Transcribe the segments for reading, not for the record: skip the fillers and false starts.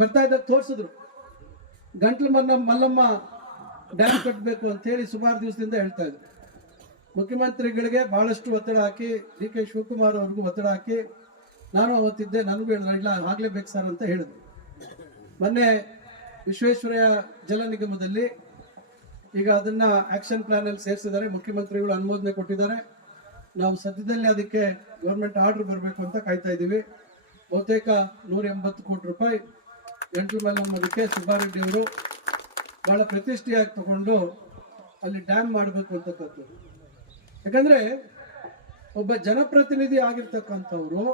ಬರ್ತಾ ಇದ್ದಾಗ ತೋರಿಸಿದ್ರು. ಗಂಟ್ಲು ಮಲ್ಲಮ್ಮ ಡ್ಯಾಮ್ ಕಟ್ಟಬೇಕು ಅಂತ ಹೇಳಿ ಸುಮಾರು ದಿವಸದಿಂದ ಹೇಳ್ತಾ ಇದ್ರು. ಮುಖ್ಯಮಂತ್ರಿಗಳಿಗೆ ಬಹಳಷ್ಟು ಒತ್ತಡ ಹಾಕಿ, ಡಿ ಕೆ ಶಿವಕುಮಾರ್ ಅವ್ರಿಗೂ ಒತ್ತಡ ಹಾಕಿ, ನಾನು ಅವತ್ತಿದ್ದೆ, ನನಗೂ ಇಲ್ಲ ಆಗ್ಲೇಬೇಕು ಸರ್ ಅಂತ ಹೇಳಿದ್ರು. ಮೊನ್ನೆ ವಿಶ್ವೇಶ್ವರಯ್ಯ ಜಲ ನಿಗಮದಲ್ಲಿ ಈಗ ಅದನ್ನ ಆಕ್ಷನ್ ಪ್ಲಾನ್ ಅಲ್ಲಿ ಸೇರಿಸಿದ್ದಾರೆ. ಮುಖ್ಯಮಂತ್ರಿಗಳು ಅನುಮೋದನೆ ಕೊಟ್ಟಿದ್ದಾರೆ. ನಾವು ಸದ್ಯದಲ್ಲಿ ಅದಕ್ಕೆ ಗೌರ್ಮೆಂಟ್ ಆರ್ಡರ್ ಬರಬೇಕು ಅಂತ ಕಾಯ್ತಾ ಇದ್ದೀವಿ. ಬಹುತೇಕ 180 ಕೋಟಿ ರೂಪಾಯಿ ಗಂಟ್ಲು ಮಲ್ಲಮ್ಮದಕ್ಕೆ ಸುಬ್ಬಾರೆಡ್ಡಿ ಅವರು ಬಹಳ ಪ್ರತಿಷ್ಠೆಯಾಗಿ ತಗೊಂಡು ಅಲ್ಲಿ ಡ್ಯಾಮ್ ಮಾಡಬೇಕು ಅಂತಕ್ಕಂಥದ್ದು. ಯಾಕಂದ್ರೆ ಒಬ್ಬ ಜನಪ್ರತಿನಿಧಿ ಆಗಿರ್ತಕ್ಕಂಥವ್ರು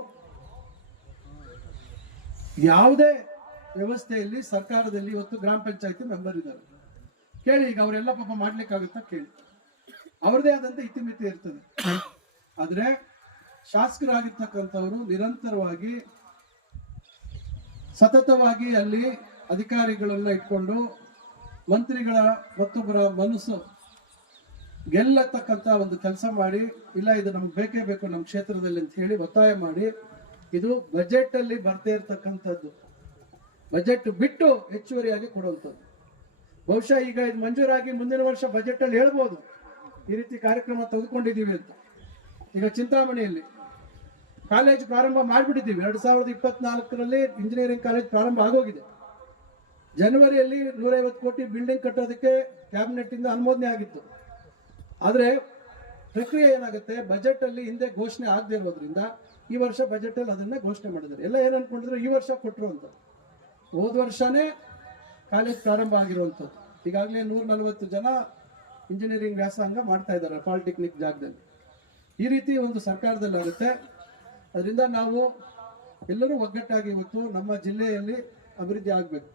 ಯಾವುದೇ ವ್ಯವಸ್ಥೆಯಲ್ಲಿ ಸರ್ಕಾರದಲ್ಲಿ ಇವತ್ತು ಗ್ರಾಮ ಪಂಚಾಯತಿ ಮೆಂಬರ್ ಇದ್ದಾರೆ. ಕೇಳಿ, ಈಗ ಅವರೆಲ್ಲ ಪಾಪ ಮಾಡ್ಲಿಕ್ಕಾಗುತ್ತಾ ಕೇಳಿ, ಅವ್ರದೇ ಆದಂತ ಇತಿಮಿತಿ ಇರ್ತದೆ. ಆದ್ರೆ ಶಾಸಕರಾಗಿರ್ತಕ್ಕಂಥವ್ರು ನಿರಂತರವಾಗಿ ಸತತವಾಗಿ ಅಲ್ಲಿ ಅಧಿಕಾರಿಗಳನ್ನ ಇಟ್ಕೊಂಡು ಮಂತ್ರಿಗಳ ಮತ್ತೊಬ್ಬರ ಮನಸ್ಸು ಗೆಲ್ಲತಕ್ಕಂತ ಒಂದು ಕೆಲಸ ಮಾಡಿ, ಇಲ್ಲ ಇದು ನಮ್ಗೆ ಬೇಕೇ ಬೇಕು ನಮ್ಮ ಕ್ಷೇತ್ರದಲ್ಲಿ ಅಂತ ಹೇಳಿ ಒತ್ತಾಯ ಮಾಡಿ, ಇದು ಬಜೆಟ್ ಅಲ್ಲಿ ಬರ್ತಾ ಇರ್ತಕ್ಕಂಥದ್ದು, ಬಜೆಟ್ ಬಿಟ್ಟು ಹೆಚ್ಚುವರಿಯಾಗಿ ಕೊಡುವಂಥದ್ದು. ಬಹುಶಃ ಈಗ ಇದು ಮಂಜೂರಾಗಿ ಮುಂದಿನ ವರ್ಷ ಬಜೆಟ್ ಅಲ್ಲಿ ಹೇಳ್ಬೋದು ಈ ರೀತಿ ಕಾರ್ಯಕ್ರಮ ತೆಗೆದುಕೊಂಡಿದ್ದೀವಿ ಅಂತ. ಈಗ ಚಿಂತಾಮಣಿಯಲ್ಲಿ ಕಾಲೇಜ್ ಪ್ರಾರಂಭ ಮಾಡಿಬಿಟ್ಟಿದ್ದೀವಿ. 2024ರಲ್ಲಿ ಇಂಜಿನಿಯರಿಂಗ್ ಕಾಲೇಜ್ ಪ್ರಾರಂಭ ಆಗೋಗಿದೆ. ಜನವರಿಯಲ್ಲಿ 150 ಕೋಟಿ ಬಿಲ್ಡಿಂಗ್ ಕಟ್ಟೋದಕ್ಕೆ ಕ್ಯಾಬಿನೆಟ್ ಇಂದ ಅನುಮೋದನೆ ಆಗಿತ್ತು. ಆದ್ರೆ ಪ್ರಕ್ರಿಯೆ ಏನಾಗುತ್ತೆ, ಬಜೆಟ್ ಅಲ್ಲಿ ಹಿಂದೆ ಘೋಷಣೆ ಆಗದೆ ಇರೋದ್ರಿಂದ ಈ ವರ್ಷ ಬಜೆಟ್ ಅಲ್ಲಿ ಅದನ್ನ ಘೋಷಣೆ ಮಾಡಿದ್ದಾರೆ. ಎಲ್ಲ ಏನ್ ಅನ್ಕೊಂಡಿದ್ರು ಈ ವರ್ಷ ಕೊಟ್ಟರು ಅಂತ. ಹೋದ ವರ್ಷನೇ ಕಾಲೇಜ್ ಪ್ರಾರಂಭ ಆಗಿರುವಂಥದ್ದು. ಈಗಾಗಲೇ 140 ಜನ ಇಂಜಿನಿಯರಿಂಗ್ ವ್ಯಾಸಂಗ ಮಾಡ್ತಾ ಇದ್ದಾರೆ ಪಾಲಿಟೆಕ್ನಿಕ್ ಜಾಗದಲ್ಲಿ. ಈ ರೀತಿ ಒಂದು ಸರ್ಕಾರದಲ್ಲಿ ಆಗುತ್ತೆ. ಅದರಿಂದ ನಾವು ಎಲ್ಲರೂ ಒಗ್ಗಟ್ಟಾಗಿ ಇವತ್ತು ನಮ್ಮ ಜಿಲ್ಲೆಯಲ್ಲಿ ಅಭಿವೃದ್ಧಿ ಆಗಬೇಕು.